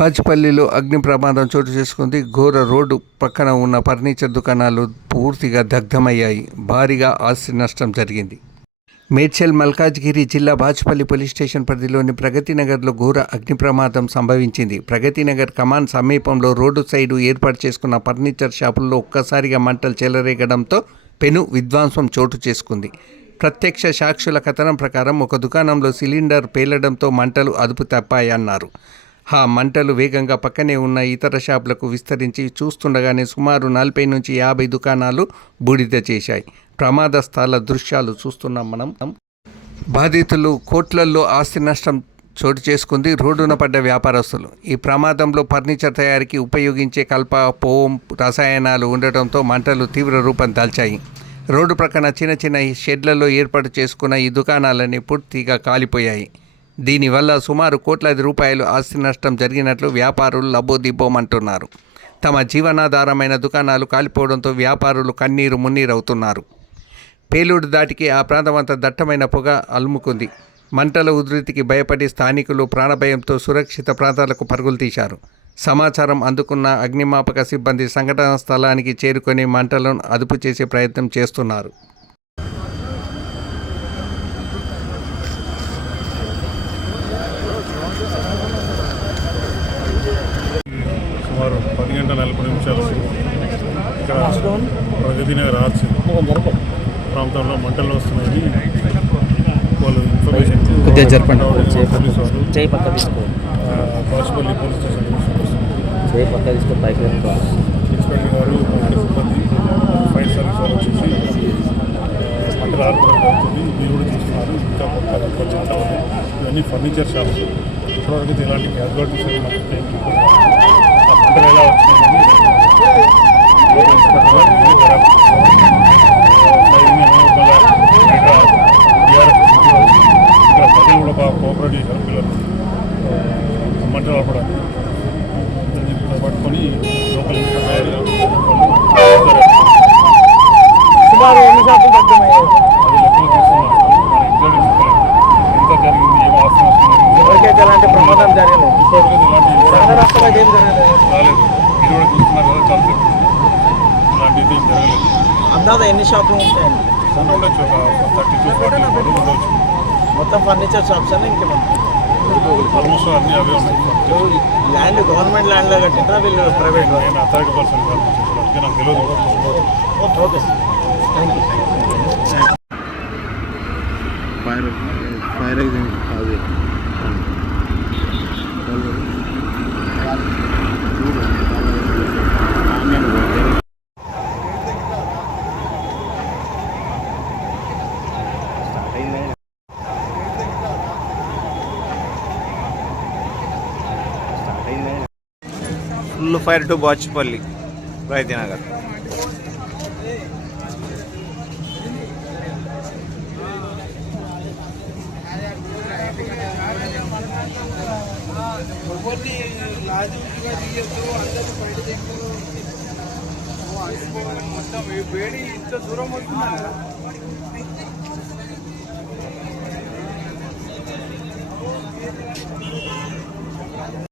బాజ్పల్లిలో అగ్ని ప్రమాదం చోటు చేసుకుంది. ఘోర రోడ్డు పక్కన ఉన్న ఫర్నిచర్ దుకాణాలు పూర్తిగా దగ్ధమయ్యాయి. భారీగా ఆస్తి నష్టం జరిగింది. మేడ్చల్ మల్కాజ్గిరి జిల్లా బాజ్పల్లి పోలీస్ స్టేషన్ పరిధిలోని ప్రగతినగర్లో ఘోర అగ్ని ప్రమాదం సంభవించింది. ప్రగతినగర్ కమాన్ సమీపంలో రోడ్డు సైడు ఏర్పాటు చేసుకున్న ఫర్నిచర్ షాపుల్లో ఒక్కసారిగా మంటలు చెలరేగడంతో పెను విధ్వంసం చోటు చేసుకుంది. ప్రత్యక్ష సాక్షుల కథనం ప్రకారం ఒక దుకాణంలో సిలిండర్ పేలడంతో మంటలు అదుపు తప్పాయన్నారు. ఆ మంటలు వేగంగా పక్కనే ఉన్న ఇతర షాపులకు విస్తరించి చూస్తుండగానే సుమారు 40 నుంచి 50 దుకాణాలు బూడిద చేశాయి. ప్రమాద స్థల దృశ్యాలు చూస్తున్నాం మనం. బాధితులు కోట్లల్లో ఆస్తి నష్టం చోటు చేసుకుంది. రోడ్డున పడ్డ వ్యాపారస్తులు. ఈ ప్రమాదంలో ఫర్నిచర్ తయారీకి ఉపయోగించే కల్ప, పోం రసాయనాలు ఉండటంతో మంటలు తీవ్ర రూపం దాల్చాయి. రోడ్డు ప్రక్కన చిన్న చిన్న షెడ్లలో ఏర్పాటు చేసుకున్న ఈ దుకాణాలన్నీ పూర్తిగా కాలిపోయాయి. దీనివల్ల సుమారు కోట్లాది రూపాయలు ఆస్తి నష్టం జరిగినట్లు వ్యాపారులు లబోదిబ్బోమంటున్నారు. తమ జీవనాధారమైన దుకాణాలు కాలిపోవడంతో వ్యాపారులు కన్నీరు మున్నీరవుతున్నారు. పేలుడు దాటికి ఆ ప్రాంతమంతా దట్టమైన పొగ అలుముకుంది. మంటల ఉధృతికి భయపడి స్థానికులు ప్రాణభయంతో సురక్షిత ప్రాంతాలకు పరుగులు తీశారు. సమాచారం అందుకున్న అగ్నిమాపక సిబ్బంది సంఘటనా స్థలానికి చేరుకొని మంటలను అదుపు చేసే ప్రయత్నం చేస్తున్నారు. సుమారు 10 గంటల 40 నిమిషాలు ఇక్కడ ప్రగతినగర్ ఆర్చి ప్రాంతంలో మంటలు వస్తున్నాయి. వాళ్ళు ఇన్ఫర్మేషన్ పోలీసు వాళ్ళు బాజ్పల్లి పోలీస్ స్టేషన్ ఇన్స్పెక్టర్ గారు సిబ్బంది ఫైర్ సర్వీస్ వాళ్ళు వచ్చేసి మంటలు ఆర్పడం జరుగుతుంది. మీరు కూడా చూస్తున్నారు. ఇంకా కొంచెం మంటలు ఇవన్నీ ఫర్నిచర్ షాప్స్. ఇప్పటివరకు ఇలాంటి క్యాజువాలిటీస్ ఆ మంటలు ఎలా వచ్చినాయని ఇక్కడ ప్రజలు కూడా బాగా కోఆపరేట్ చేశారు. పిల్లలు మంటలు ఆపడానికి పట్టుకొని లోపల సుమారు ఎన్ని శాతం తగ్గమయ్యాయి? అది లెక్కలు తీసుకున్నారు. మన ఇంట్లో ఎంత జరిగింది, ఏం ఆస్తి నష్టం జరిగింది, ఎవరికైతే ఎలాంటి ప్రమాదం జరగలేదు, ఇప్పటివరకు ఇలాంటి ఏం జరగలేదు, రాలేదు. మీరు కూడా చూస్తున్నారు కదా, చాలా సేపు ఇలాంటిది ఏం జరగలేదు. అందాజ ఎన్ని షాపులు ఉంటాయండి? ఉండొచ్చు, ఒక 30 to 40 ఉండొచ్చు. మొత్తం ఫర్నిచర్ షాప్స్ అని ఇంకేమన్నా? ఆల్మోస్ట్ అన్నీ అవే ఉన్నాయి. ల్యాండ్ గవర్నమెంట్ ల్యాండ్లో కట్టిందా వీళ్ళు ప్రైవేట్? నేను అథారిటీ పర్సన్ కాదు, అందుకే నాకు తెలియదు. Okay sir, thank you. Fire అది full fire to Bajpalli Pragathinagar. మొత్తం వేడి ఇంత దూరం వస్తుంది.